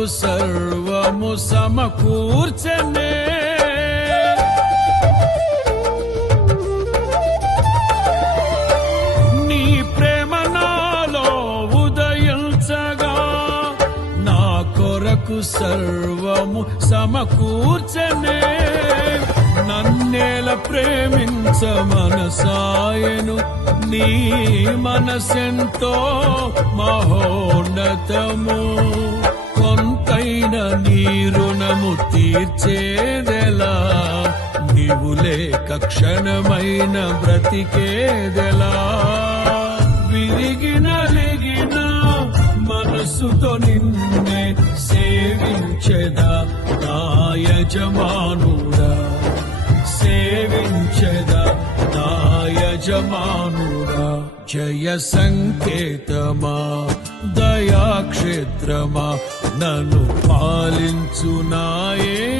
కొరకు సర్వము సమకూర్చనే. నీ ప్రేమ నాలో ఉదయించగా నా కొరకు సర్వము సమకూర్చనే. నన్నేల ప్రేమించ మనసాయను, నీ మనసెంతో మహోన్నతము. కొంతైన నీ రుణము తీర్చేదెలా, నీవు లేక క్షణమైన బ్రతికేదెలా. విరిగిన లెగిన మనసుతో నిన్నే సేవించెదా నా యజమానుడా, సేవించెదా నా యజమానుడా. జయ సంకేతమా దయాక్షేత్రమా నన్ను పాలించు నా యేసు.